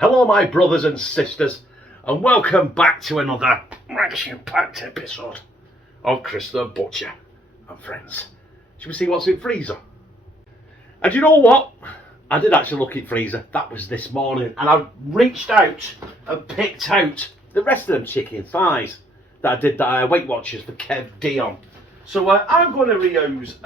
Hello my brothers and sisters, and welcome back to another action-packed episode of Chris the Butcher and Friends. Should we see what's in freezer? And you know what? I did actually look in freezer. That was this morning, and I reached out and picked out the rest of them chicken thighs that I did that Weight Watchers for Kev Dion. So I'm going to reuse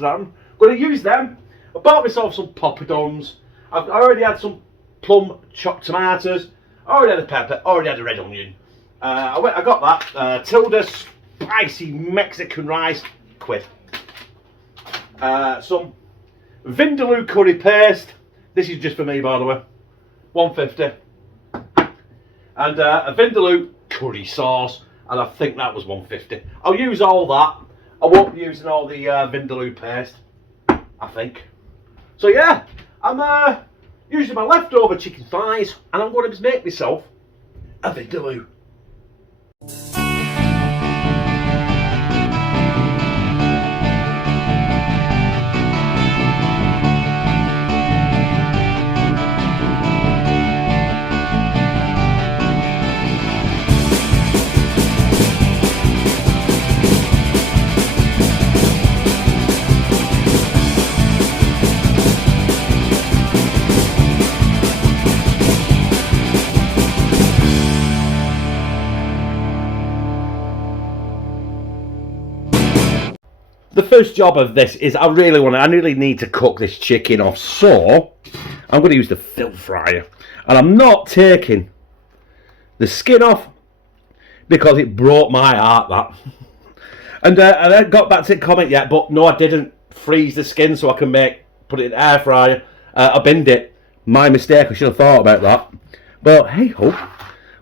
them. Going to use them. I bought myself some poppadoms. I already had some plum chopped tomatoes. I already had a pepper. Already had a red onion. I got that. Tilda spicy Mexican rice, £1. Some Vindaloo curry paste. This is just for me, by the way. £1.50. And a Vindaloo curry sauce, and I think that was £1.50. I'll use all that. I won't be using all the Vindaloo paste, I think. So yeah, I'm using my leftover chicken thighs, and I'm going to make myself a Vindaloo. The first job of this is I really need to cook this chicken off, so I'm going to use the film fryer, and I'm not taking the skin off because it broke my heart, that. And I haven't got back to the comment yet, but no, I didn't freeze the skin so I can put it in the air fryer. I binned it. My mistake, I should have thought about that. But hey ho,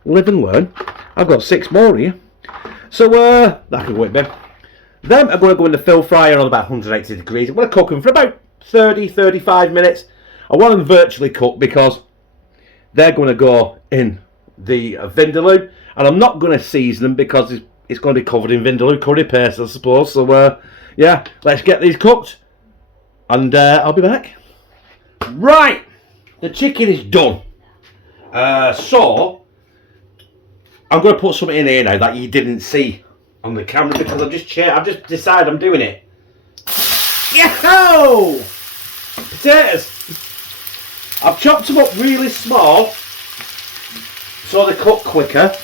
live and learn. I've got 6 more here, so that can go in bin. Then I'm going to go in the fill fryer on about 180 degrees. I'm going to cook them for about 30-35 minutes. I want them virtually cooked because they're going to go in the Vindaloo, and I'm not going to season them because it's going to be covered in Vindaloo curry paste, I suppose. So yeah, let's get these cooked, and I'll be back. Right, the chicken is done. So I'm going to put something in here now that you didn't see on the camera because I've just decided I'm doing it. Yahoo! Potatoes. I've chopped them up really small so they cook quicker.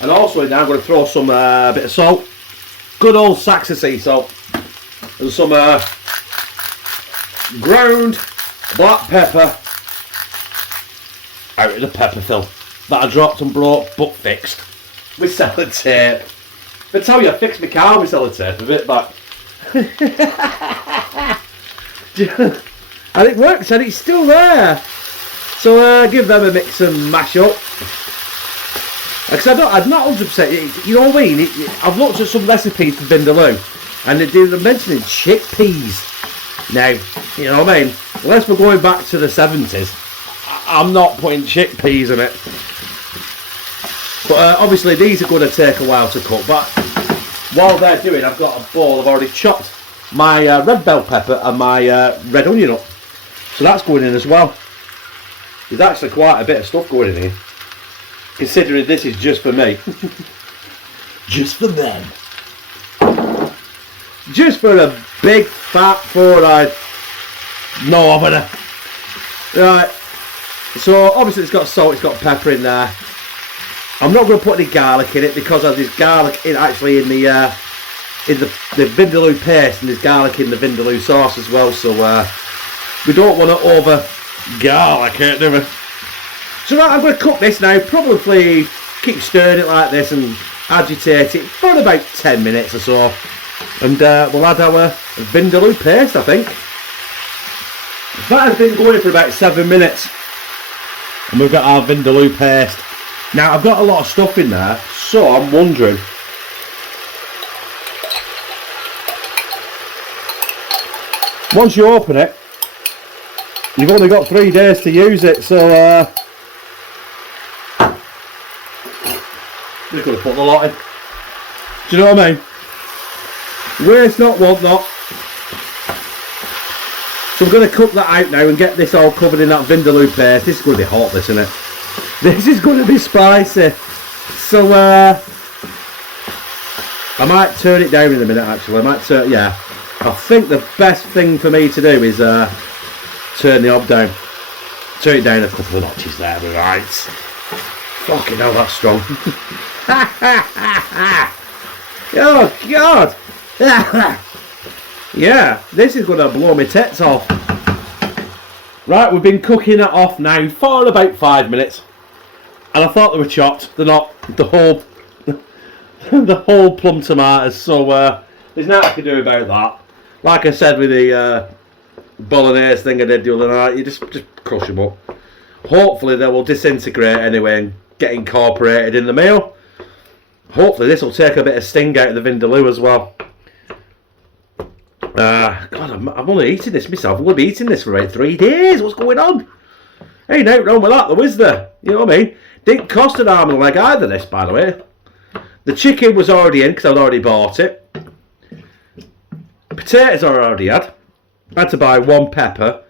And also in there I'm going to throw some bit of salt, good old Saxon sea salt, and some ground black pepper out of the pepper fill that I dropped and brought but fixed with sellotape. I tell you, I fixed my car with sellotape a bit back. And it works, and it's still there. So give them a mix and mash up. Because I'm not 100%, you know what I mean? I've looked at some recipes for Vindaloo, and they're mentioning chickpeas. Now, you know what I mean? Unless we're going back to the 70s, I'm not putting chickpeas in it. But obviously these are going to take a while to cook, but while they're doing, I've got a bowl. I've already chopped my red bell pepper and my red onion up, so that's going in as well. There's actually quite a bit of stuff going in here, considering this is just for me. Just for them. Just for a big fat 4-eyed no opener. Right, so obviously it's got salt, it's got pepper in there. I'm not going to put any garlic in it because there's garlic in the Vindaloo paste, and there's garlic in the Vindaloo sauce as well. So we don't want to over garlic it, do we? So right, I'm going to cook this now. Probably keep stirring it like this and agitate it for about 10 minutes or so, and we'll add our Vindaloo paste. I think that has been going for about 7 minutes, and we've got our Vindaloo paste. Now I've got a lot of stuff in there, so I'm wondering, once you open it, you've only got 3 days to use it, so just going to put the lot in. Do you know what I mean? Waste not, want not. So I'm going to cook that out now and get this all covered in that Vindaloo paste. This is going to be hot, this, isn't it? This is going to be spicy. So I might turn it down in a minute, actually. I might turn, yeah. I think the best thing for me to do is turn the hob down. Turn it down a couple of notches there, be right. Fucking hell, that's strong. Oh, God. Yeah, this is going to blow my tits off. Right, we've been cooking it off now for about 5 minutes. And I thought they were chopped. They're not. The whole the whole plum tomatoes. So there's nothing I can do about that. Like I said with the bolognese thing I did the other night, you just crush them up. Hopefully they will disintegrate anyway and get incorporated in the meal. Hopefully this will take a bit of sting out of the Vindaloo as well. God, I'm only eating this myself. I'm going to be eating this for about 3 days. What's going on? Ain't nothing wrong with that though, is there? You know what I mean? Didn't cost an arm and a leg either, this, by the way. The chicken was already in because I'd already bought it. Potatoes I already had. I had to buy 1 pepper.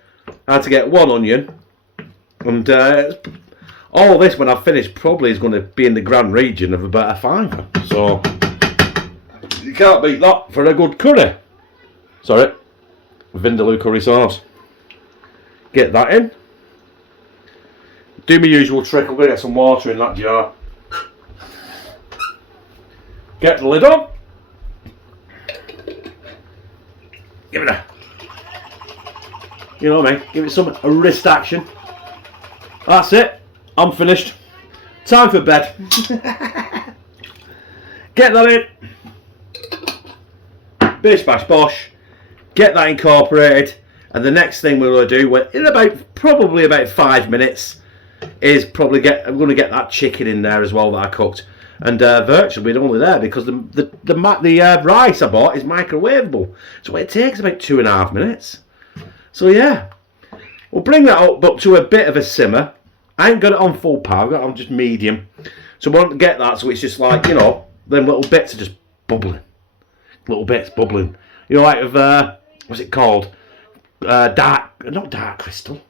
I had to get 1 onion. And all this, when I've finished, probably is going to be in the grand region of about a £5. So, you can't beat that for a good curry. Sorry. Vindaloo curry sauce. Get that in. Do my usual trick. I'm going to get some water in that jar. Get the lid on. Give it a... You know what I mean? Give it some wrist action. That's it. I'm finished. Time for bed. Get that in. Bish bash bosh. Get that incorporated. And the next thing we're going to do, in probably about 5 minutes, is I'm going to get that chicken in there as well that I cooked. And virtually we're only there because the rice I bought is microwavable. So it takes about 2.5 minutes. So yeah, we'll bring that up to a bit of a simmer. I ain't got it on full power, I've got it on just medium. So we want to get that so it's just like, you know, them little bits are just bubbling. Little bits bubbling. You know, like of, what's it called? Not dark crystal.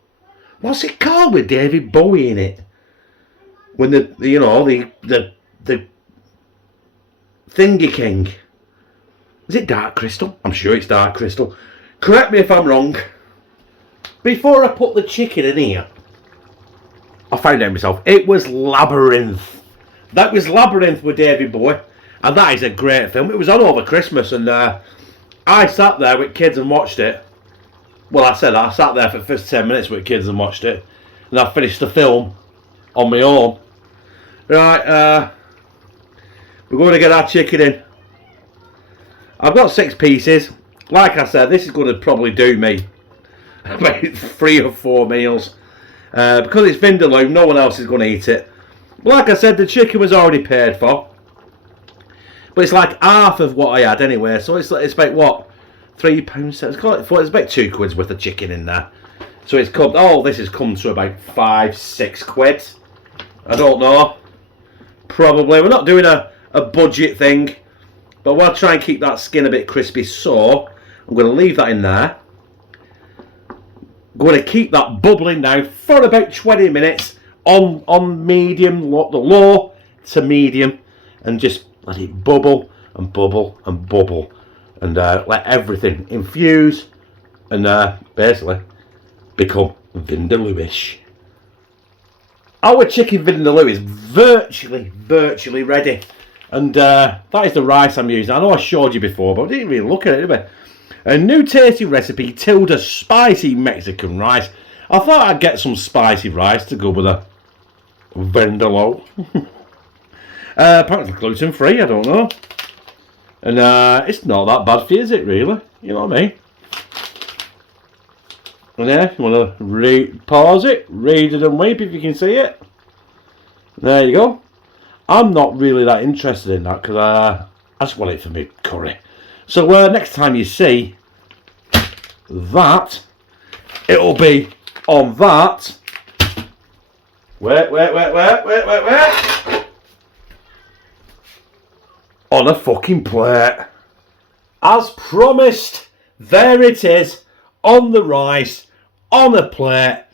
What's it called with David Bowie in it? When the Thingy King. Is it dark crystal? I'm sure it's dark crystal. Correct me if I'm wrong. Before I put the chicken in here, I found out myself, it was Labyrinth. That was Labyrinth with David Bowie. And that is a great film. It was on over Christmas and I sat there with kids and watched it. Well, I sat there for the first 10 minutes with kids and watched it. And I finished the film on my own. Right, we're going to get our chicken in. I've got 6 pieces. Like I said, this is going to probably do me about 3 or 4 meals. Because it's Vindaloo, no one else is going to eat it. But like I said, the chicken was already paid for. But it's like half of what I had anyway. So it's about what? £3. So it's about £2 worth of chicken in there. So it's come. Oh, this has come to about 5-6 quid. I don't know. Probably. We're not doing a budget thing. But we'll try and keep that skin a bit crispy. So I'm going to leave that in there. I'm going to keep that bubbling now for about 20 minutes on medium, low to medium, and just let it bubble and bubble and bubble, and let everything infuse and basically become Vindaloo-ish. Our chicken Vindaloo is virtually ready, and that is the rice I'm using. I know I showed you before, but I didn't really look at it, did I? A new tasty recipe, Tilda spicy Mexican rice. I thought I'd get some spicy rice to go with a Vindaloo. Apparently gluten free, I don't know. And it's not that bad for you, is it really? You know what I mean? And yeah, if you want to pause it, read it and weep if you can see it. There you go. I'm not really that interested in that because I just want it for me curry. So next time you see that, it'll be on that. Wait. On a fucking plate. As promised, there it is. on the rice, on a plate,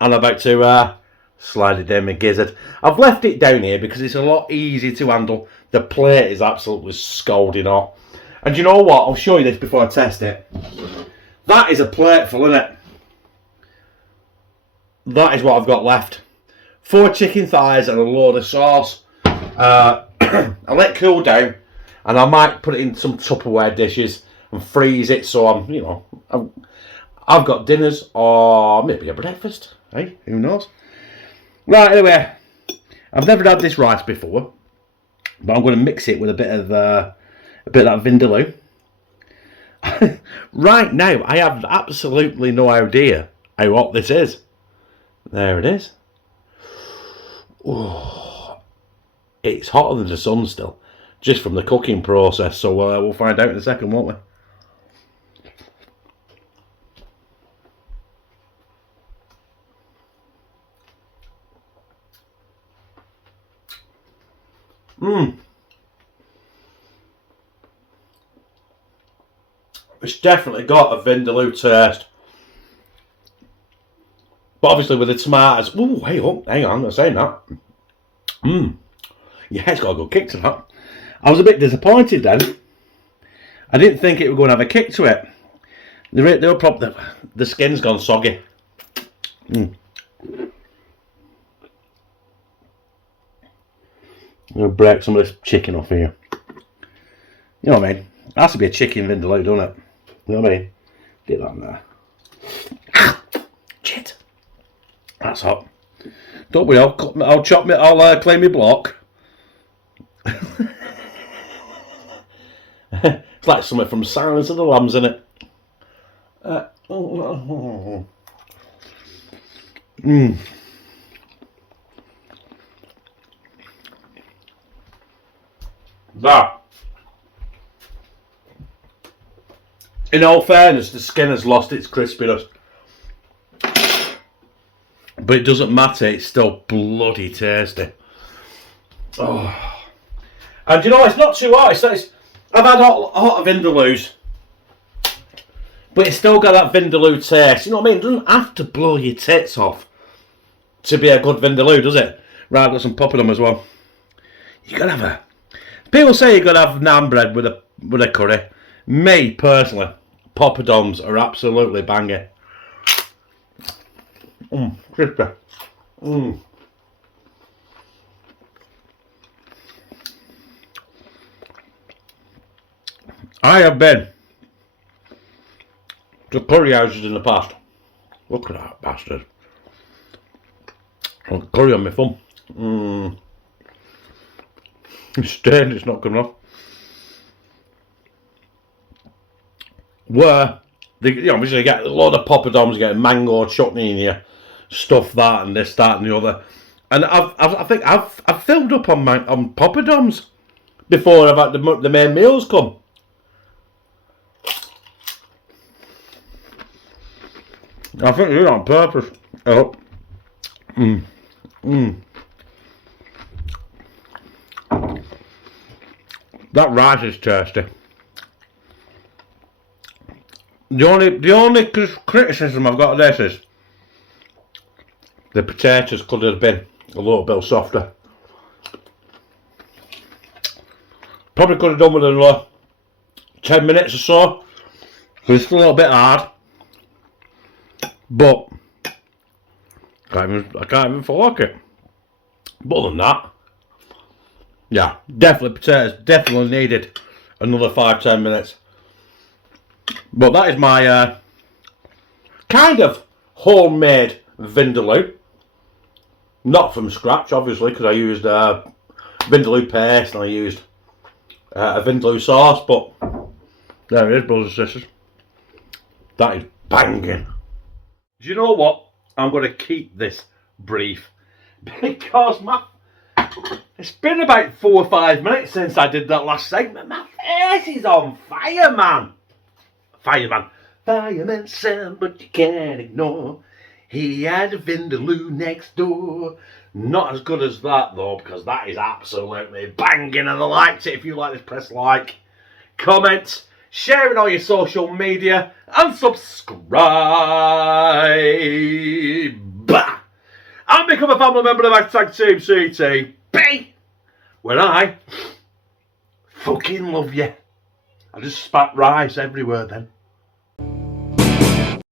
and I'm about to slide it down my gizzard. I've left it down here because it's a lot easier to handle. The plate is absolutely scalding hot. And you know what? I'll show you this before I test it. That is a plateful, isn't it? That is what I've got left. 4 chicken thighs and a load of sauce. I'll let it cool down, and I might put it in some Tupperware dishes and freeze it so I'm, you know, I've got dinners or maybe a breakfast. Hey, who knows? Right, anyway, I've never had this rice before, but I'm going to mix it with a bit of that Vindaloo. Right now, I have absolutely no idea how hot this is. There it is. Oh, it's hotter than the sun still, just from the cooking process. So we'll find out in a second, won't we? It's definitely got a Vindaloo taste. But obviously with the tomatoes... Ooh, hey up, hang on, I'm saying that. Yeah, it's got a good kick to that. I was a bit disappointed then. I didn't think it was going to have a kick to it. The skin's gone soggy. I'm going to break some of this chicken off here. You know what I mean? It has to be a chicken Vindaloo, doesn't it? You know what I mean? Get that in there. Shit. That's hot. Don't worry, I'll clean my block. It's like something from Silence of the Lambs, isn't it? That. In all fairness, the skin has lost its crispiness. But it doesn't matter, it's still bloody tasty. Oh. And you know, it's not too hot. I've had hot Vindaloos, but it's still got that Vindaloo taste. You know what I mean? It doesn't have to blow your tits off to be a good Vindaloo, does it? Right, I've got some poppadom as well. You gotta have a... People say you gotta have naan bread with a curry. Me, personally, poppadoms are absolutely banging. Crispy. I have been to curry houses in the past. Look at that bastard. I've got curry on my thumb. It's stained, it's not coming off. Where you obviously get a lot of poppadoms, you get mango chutney in here, stuff that and this, that and the other. And I think I've filled up on poppadoms before I've had the main meals come. I think they're on purpose. Oh. That rice is tasty. The only criticism I've got of this is the potatoes could have been a little bit softer. Probably could have done with another 10 minutes or so, because it's still a little bit hard. But I can't even fork it. But other than that, yeah, definitely potatoes definitely needed another 5-10 minutes. But that is my kind of homemade Vindaloo. Not from scratch, obviously, because I used Vindaloo paste and I used a Vindaloo sauce. But there it is, brothers and sisters. That is banging. Do you know what? I'm going to keep this brief because it's been about 4 or 5 minutes since I did that last segment. My face is on fire, man. Fireman son, but you can't ignore. He had a Vindaloo next door. Not as good as that though, because that is absolutely banging, and I liked it. If you like this, press like, comment, share in all your social media, and subscribe. And become a family member of Hashtag Team CTB, where I fucking love you. I just spat rice everywhere then.